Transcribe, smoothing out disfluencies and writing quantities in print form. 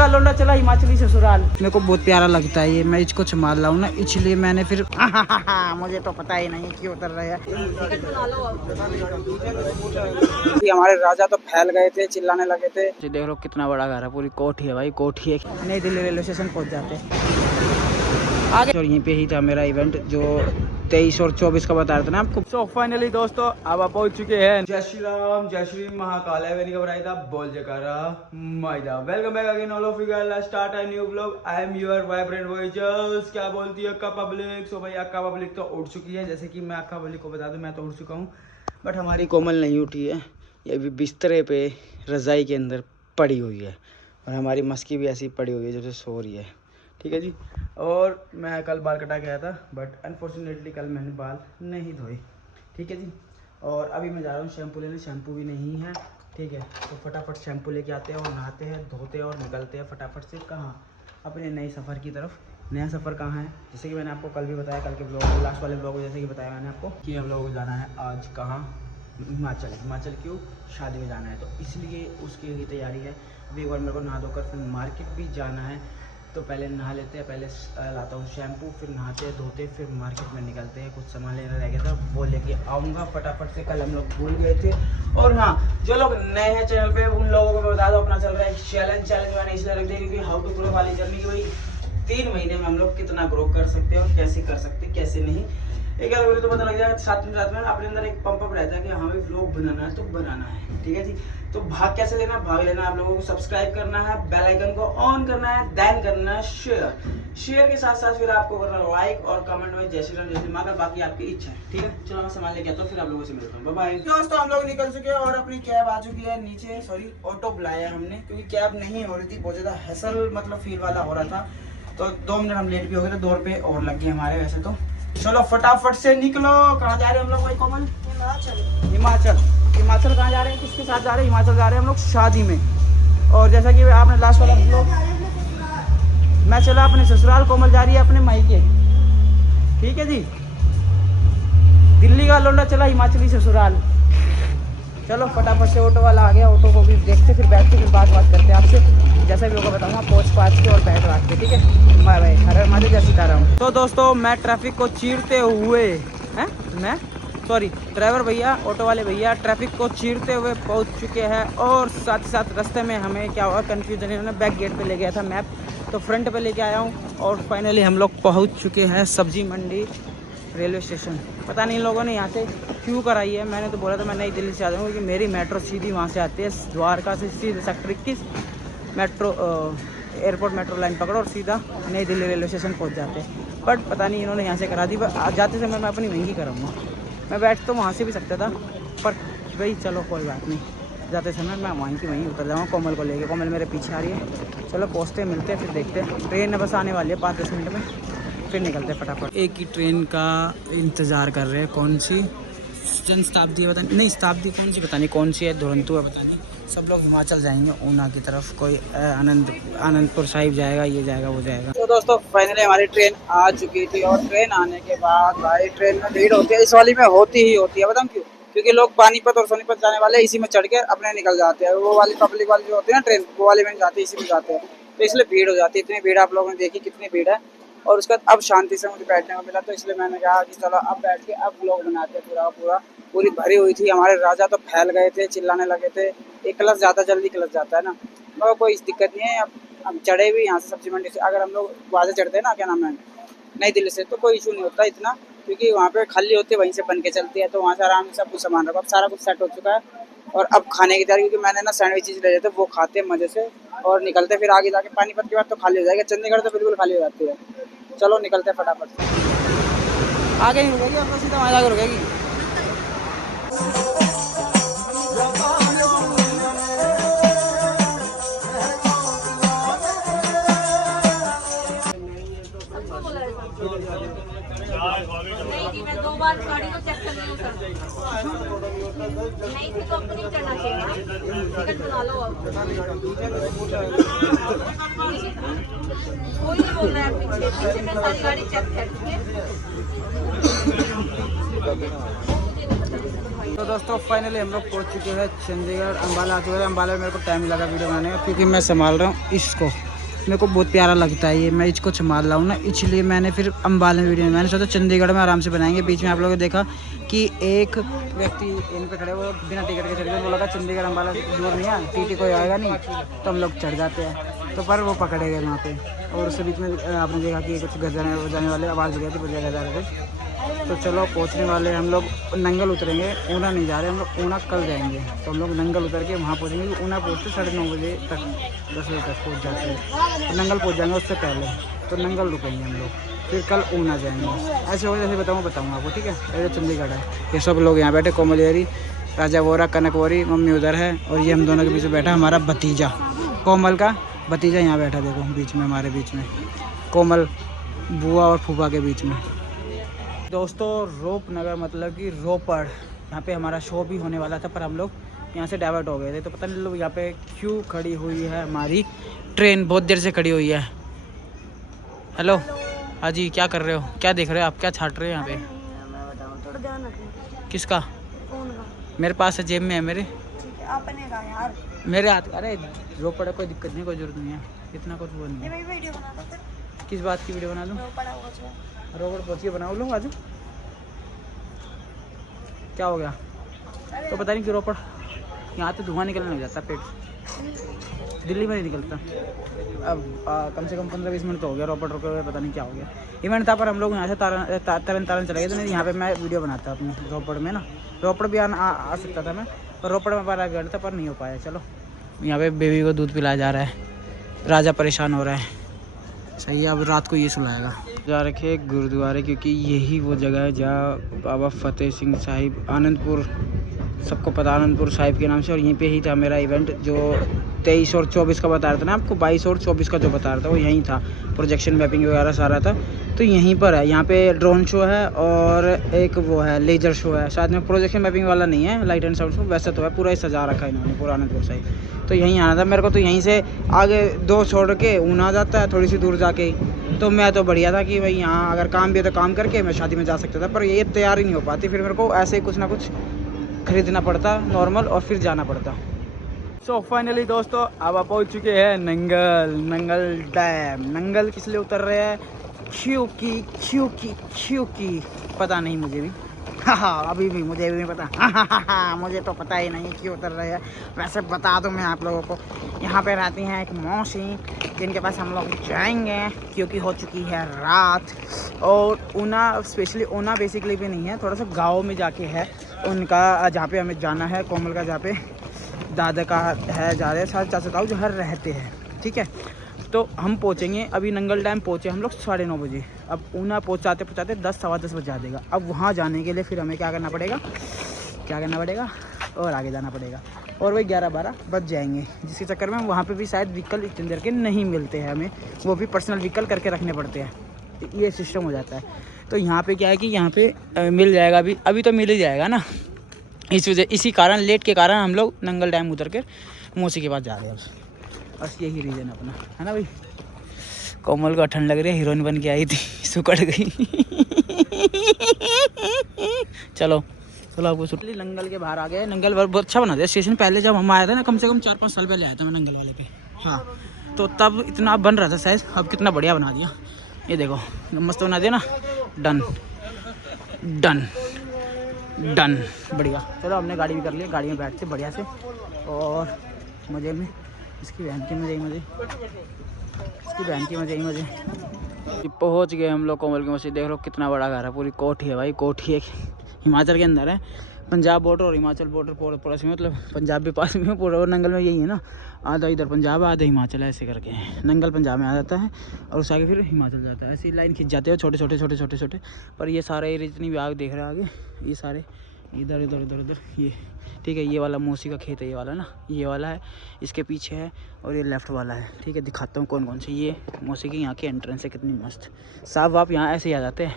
का लौंडा चला हिमाचली ससुराल। मेरे को बहुत प्यारा लगता है ये, मैं इसको संभाल रहा हूँ ना, इसलिए मैंने फिर मुझे तो पता ही नहीं है क्यों उतर रहा है। हमारे राजा तो फैल गए थे, चिल्लाने लगे थे। देख लो कितना बड़ा घर है, पूरी कोठी है भाई, कोठी है। नई दिल्ली रेलवे स्टेशन पहुँच जाते आगे। और यहीं पे ही था मेरा इवेंट जो 23 और 24 का बता रहा था ना आपको। सो फाइनली दोस्तों अब आप पहुंच चुके हैं। जय श्री राम, जय श्री महाकाल है, वेरी घबराई था, बोल जयकारा माइदा। Welcome back again all of you guys, let's start a new vlog. I am your vibrant voyagers. क्या बोलती है अक्का पब्लिक? सो भाई अक्का पब्लिक तो उठ चुकी है, जैसे कि मैं अक्का पब्लिक को बता दूं, मैं तो उठ चुका हूँ, बट हमारी कोमल नहीं उठी है। ये भी बिस्तरे पे रजाई के अंदर पड़ी हुई है, और हमारी मस्की भी ऐसी पड़ी हुई है जैसे सो रही है। ठीक है जी। और मैं कल बाल कटा के आया था, बट अनफॉर्चुनेटली कल मैंने बाल नहीं धोए। ठीक है जी। और अभी मैं जा रहा हूँ शैम्पू लेने, शैम्पू भी नहीं है। ठीक है, तो फटाफट शैम्पू लेके आते हैं और नहाते हैं, धोते हैं और निकलते हैं फटाफट से कहाँ, अपने नए सफ़र की तरफ। नया सफ़र कहाँ है, जैसे कि मैंने आपको कल भी बताया, कल के ब्लॉग लास्ट वाले ब्लॉग में जैसे कि बताया मैंने आपको कि हम लोग को जाना है आज कहाँ, हिमाचल। हिमाचल क्यों? शादी में जाना है, तो इसलिए उसकी ही तैयारी है। अभी एक बार मेरे को नहा धोकर फिर मार्केट भी जाना है, तो पहले नहा लेते हैं, पहले लाता हूँ शैम्पू, फिर नहाते हैं धोते, फिर मार्केट में निकलते हैं। कुछ सामान लेना रह गया था, वो लेके आऊँगा फटाफट से, कल हम लोग भूल गए थे। और हाँ, जो लोग नए हैं चैनल पे उन लोगों को मैं बता दो, अपना चल रहा है चैलेंज मैंने इसलिए रख दिया क्योंकि हाउ टू ग्रो वाली जर्नी की भाई 3 महीने में हम लोग कितना ग्रो कर सकते हैं और कैसे कर सकते हैं कैसे नहीं। एक बार तो पता लग जाएगा, साथ में अपने अंदर एक पंप अप रहता है कि हमें व्लॉग बनाना है तो बनाना है। ठीक है जी। तो भाग कैसे लेना, भाग लेना आप लोगों को सब्सक्राइब करना है, बेल आइकन को ऑन करना है, देन करना है शेयर के साथ साथ फिर आपको करना लाइक और कमेंट में जय श्री राम जय श्री माता, बाकी आपकी इच्छा है। ठीक है, चलो मैं सामान लेके आता हूँ, फिर आप लोगों से मिलता हूँ। बाय बाय दोस्तों। हम लोग निकल चुके हैं और अपनी कैब आ चुकी है नीचे। सॉरी, ऑटो बुलाया है हमने क्योंकि कैब नहीं हो रही थी, बहुत ज्यादा हैसल मतलब फील वाला हो रहा था, तो 2 मिनट हम लेट भी हो गए थे, 2 रुपये और लग गए हमारे वैसे तो। चलो फटाफट से निकलो। कहाँ जा रहे हैं हम लोग भाई कोमल? हिमाचल। हिमाचल कहाँ जा रहे हैं, किसके साथ जा रहे हैं? हिमाचल जा रहे हैं हम लोग शादी में। और जैसा कि आपने लास्ट वाला लोग, मैं चला अपने ससुराल, कोमल जा रही है अपने मायके। ठीक है जी। दिल्ली का लौंडा चला हिमाचली ससुराल। चलो फटाफट से, ऑटो वाला आ गया, ऑटो को भी देखते, फिर बैठ के फिर बात करते हैं आपसे, जैसा भी होगा बताऊंगा, पहुँच पाँच के और बैठ के। ठीक है, बाय बाय, हर हर महादेव, जय सीताराम। तो दोस्तों मैं ट्रैफिक को चीरते हुए ड्राइवर भैया, ऑटो वाले भैया ट्रैफिक को चीरते हुए पहुंच चुके हैं। और साथ ही साथ रास्ते में हमें क्या हुआ कन्फ्यूजन, इन्होंने बैक गेट पे ले गया था मैप, तो फ्रंट पे लेके आया हूँ। और फाइनली हम लोग पहुंच चुके हैं सब्जी मंडी रेलवे स्टेशन। पता नहीं इन लोगों ने यहाँ से क्यों कराई है, मैंने तो बोला था मैं नई दिल्ली से आ जाऊँगा क्योंकि मेरी मेट्रो सीधी वहाँ से आती है, द्वारका से सीधे sector 21 metro airport metro line पकड़ो और सीधा नई दिल्ली रेलवे स्टेशन पहुँच जाते हैं। बट पता नहीं इन्होंने यहाँ से करा दी, जाते समय मैं अपनी महंगी कराऊँगा। मैं बैठ तो वहाँ से भी सकता था, पर भाई चलो कोई बात नहीं, जाते समय मैं वहीं की वहीं उतर जाऊँगा कोमल को लेके। कोमल मेरे पीछे आ रही है। चलो पहुँचते मिलते फिर देखते हैं, ट्रेन बस आने वाली है 5-10 मिनट में, फिर निकलते फटाफट। एक ही ट्रेन का इंतज़ार कर रहे हैं, कौन सी जन शताब्दी है पता नहीं, शताब्दी कौन सी पता नहीं, कौन सी है, दुरंतो है पता नहीं। सब लोग हिमाचल जाएंगे ऊना की तरफ, कोई आनंदपुर साहिब जाएगा, ये जाएगा वो जाएगा। तो दोस्तों फाइनली हमारी ट्रेन आ चुकी थी, और ट्रेन आने के बाद भाई ट्रेन में भीड़ होती है, इस वाली में होती ही होती है, बताऊँ क्यों? क्योंकि लोग पानीपत और सोनीपत जाने वाले इसी में चढ़ के अपने निकल जाते हैं, वो वाली पब्लिक वाली जो होती है ना ट्रेन, वो वाली में जाती है, इसी में जाते हैं, तो इसलिए भीड़ हो जाती है। इतनी भीड़ आप लोगों ने देखी कितनी भीड़ है, और उसके बाद अब शांति से मुझे बैठने को मिला, तो इसलिए मैंने कहा कि चलो अब बैठ के अब व्लॉग बनाते हैं। पूरी भरी हुई थी, हमारे राजा तो फैल गए थे, चिल्लाने लगे थे। एक क्लच ज़्यादा जल्दी क्लच जाता है ना, तो कोई दिक्कत नहीं है। अब चढ़े भी यहाँ से सब्जी मंडी से, अगर हम लोग वहाँ से चढ़ते हैं ना, क्या नाम है, नई दिल्ली से, तो कोई इशू नहीं होता इतना, क्योंकि वहाँ पे खाली होती है, वहीं से बन के चलती है, तो वहाँ से आराम से सब कुछ सामान रखो। अब सारा कुछ सेट हो चुका है, और अब खाने की तैयारी, क्योंकि मैंने ना सैंडविचेज ले लेते, वो खाते हैं मज़े से और निकलते, फिर आगे जाके पानीपत के बाद तो खाली हो जाएगा, चंडीगढ़ तो बिल्कुल खाली हो जाती है। चलो निकलते फटाफट, आगे नहीं रुकेगी, अपना सीधा वहाँ जाकर रुकेगी। नहीं जी, मैं 2 बार गाड़ी को चेक कर ली सर, नहीं थी तो आपको नहीं चढ़ना चाहिए, टिकट बना लो अब। कोई नहीं बोल रहा है पीछे मैं सारी गाड़ी चेक कर, तो दोस्तों फाइनली हम लोग पहुंच चुके हैं चंडीगढ़। अम्बाला आ चुके हैं। अम्बाला में मेरे को टाइम लगा वीडियो बनाने में, क्योंकि मैं संभाल रहा हूँ इसको, मेरे को बहुत प्यारा लगता है ये, मैं इसको संभाल रहा हूँ ना, इसलिए मैंने फिर अम्बाला वीडियो में मैंने सोचा चंडीगढ़ में आराम से बनाएंगे। बीच में आप लोगों ने देखा कि एक व्यक्ति इन पे खड़े, वो बिना टिकट के चढ़ गए, बोला था चंडीगढ़ अम्बाला दूर नहीं है, टीटी कोई आएगा नहीं, तो हम लोग चढ़ जाते हैं। तो पर वो पकड़े गए वहाँ पे, और उसके बीच में आपने देखा कि कुछ जाने वाले आवाज़ बढ़िया थी, बढ़िया जा रहे थे। तो चलो पहुंचने वाले हम लोग नंगल उतरेंगे, ऊना नहीं जा रहे हम लोग, ऊना कल जाएंगे। तो हम लोग नंगल उतर के वहाँ पहुंचेंगे। ऊना पहुँचते 9:30 बजे तक, 10 बजे तक पहुँच जाते हैं। तो नंगल पहुँच जाएंगे उससे पहले, तो नंगल रुकेंगे हम लोग, फिर कल ऊना जाएंगे। ऐसे हो जैसे बताऊँगा आपको, ठीक है। ये चंडीगढ़ है, ये सब लोग यहाँ बैठे, कोमलेरी, राजा वोरा, कनक वोरी, मम्मी उधर है, और ये हम दोनों के बीच में बैठा हमारा भतीजा, कोमल का भतीजा यहाँ बैठा, देखो बीच में, हमारे बीच में, कोमल बुआ और फूफा के बीच में। दोस्तों रूपनगर मतलब कि रोपड़, यहाँ पे हमारा शो भी होने वाला था, पर हम लोग यहाँ से डाइवर्ट हो गए थे। तो पता नहीं लोग यहाँ पे क्यों खड़ी हुई है हमारी ट्रेन, बहुत देर से खड़ी हुई है। हेलो, हाँ जी, क्या कर रहे हो, क्या देख रहे हो आप, क्या छाट रहे हो यहाँ पे? थोड़ा ध्यान रखना किसका? फोन का। मेरे पास है, जेब में है मेरे, ठीक है, आपने कहा यार, मेरे हाथ। अरे रोपड़ है, कोई दिक्कत नहीं, कोई जरूरत नहीं है, इतना कुछ वो नहीं है। मैं वीडियो बनाता फिर किस बात की वीडियो बना लूँ? पड़ा होगा जो रोपड़ पहुँच के बनाओ लो, आज क्या हो गया? तो पता नहीं कि रोपड़ यहाँ तो धुआं निकलने लग जाता, पेट दिल्ली में नहीं निकलता। अब कम से कम 15-20 मिनट तो हो गया रोपड़ रुके हुए, पता नहीं क्या हो गया। इवेंट था, पर हम लोग यहाँ से तरन तारण चले गए थे। नहीं, यहाँ पे मैं वीडियो बनाता अपनी रोपड़ में ना, रोपड़ भी आ सकता था मैं, पर रोपड़ में बार इवेंट था, पर नहीं हो पाया। चलो, यहाँ पे बेबी को दूध पिलाया जा रहा है, राजा परेशान हो रहा है, सही है। अब रात को ये सुलाएगा। जा रखे गुरुद्वारे, क्योंकि यही वो जगह है जहाँ बाबा फतेह सिंह साहिब, आनंदपुर, सबको पता आनंदपुर साहिब के नाम से, और यहीं पे ही था मेरा इवेंट जो 23 और 24 का बता रहा था ना आपको, 22 और 24 का जो बता रहा था वो यहीं था। प्रोजेक्शन मैपिंग वगैरह सारा था, तो यहीं पर है। यहाँ पे ड्रोन शो है और एक वो है लेजर शो है, शायद में प्रोजेक्शन मैपिंग वाला नहीं है, लाइट एंड साउंड शो वैसा तो है, पूरा ही सजा रखा है इन्होंने पूरा आनंदपुर साहिब। तो यहीं आना था मेरे को, तो यहीं से आगे 2 छोड़ के ऊना जाता है, थोड़ी सी दूर जाके। तो मैं तो बढ़िया था कि भाई यहाँ अगर काम भी है तो काम करके मैं शादी में जा सकता था, पर ये तैयारी नहीं हो पाती, फिर मेरे को ऐसे ही कुछ ना कुछ खरीदना पड़ता नॉर्मल, और फिर जाना पड़ता। सो फाइनली दोस्तों अब आप पहुँच चुके हैं नंगल डैम। नंगल किस लिए उतर रहे हैं? क्योंकि पता नहीं मुझे भी, हाँ अभी भी मुझे भी नहीं पता, मुझे तो पता ही नहीं क्यों उतर रहे हैं। वैसे बता दूं मैं आप लोगों को, यहाँ पे रहती हैं एक मौसी, जिनके पास हम लोग जाएंगे क्योंकि हो चुकी है रात। और ऊना, स्पेशली ऊना बेसिकली भी नहीं है, थोड़ा सा गाँव में जाके है उनका, जहाँ पे हमें जाना है, कोमल का जहाँ पे दादा का है, जा रहे हैं सारे चाचा ताऊ जो हर रहते हैं, ठीक है। तो हम पहुँचेंगे, अभी नंगल डैम पहुँचे हम लोग 9:30 बजे, अब ऊना पहुँचाते 10 सवा 10 बजा देगा। अब वहाँ जाने के लिए फिर हमें क्या करना पड़ेगा और आगे जाना पड़ेगा, और वही 11-12 बज जाएंगे, जिसके चक्कर में वहाँ पे भी शायद व्हीकल इतनी देर के नहीं मिलते हैं हमें, वो भी पर्सनल व्हीकल करके रखने पड़ते हैं, ये सिस्टम हो जाता है। तो यहाँ पे क्या है कि यहाँ पे मिल जाएगा, अभी तो मिल ही जाएगा ना, इसी कारण लेट के कारण हम लोग नंगल डैम उतर कर मौसी के पास जा रहे हैं। बस यही रीज़न अपना है ना भाई। कोमल को ठंड लग रही है, हीरोइन बन के आई थी, सुकड़ गई। चलो आपको सुटली नंगल के बाहर आ गए। नंगल बहुत अच्छा बना दिया स्टेशन, पहले जब हम आए थे ना, कम से कम 4-5 साल पहले आया था मैं नंगल वाले पे, हाँ, तो तब इतना बन रहा था शायद, अब कितना बढ़िया बना दिया। ये देखो मस्त बना दिया ना, डन बढ़िया। चलो हमने गाड़ी भी कर ली, गाड़ी में बैठते बढ़िया से, और मज़े में इसकी बहन की मज़े। पहुंच गए हम लोग कोमल की मस्जिद। देख लो कितना बड़ा घर है, पूरी कोठी है भाई, कोठी है, हिमाचल के अंदर है, पंजाब बॉर्डर और हिमाचल बॉर्डर पास में, मतलब पंजाब भी पास में, पूरा नंगल में यही है ना, आधा इधर पंजाब आधा हिमाचल, ऐसे करके नंगल पंजाब में आ जाता है और उसके आगे फिर हिमाचल जाता है, ऐसी लाइन खींच जाते हैं छोटे। पर ये सारे एरिया जितनी भी आगे देख रहे हैं आगे, ये सारे इधर ये, ठीक है। ये वाला मौसी का खेत है, ये वाला ना, ये वाला है, इसके पीछे है, और ये लेफ्ट वाला है, ठीक है। दिखाता हूँ कौन से। ये मौसी की यहाँ की एंट्रेंस है, कितनी मस्त, साहब आप यहाँ ऐसे ही आ जाते हैं,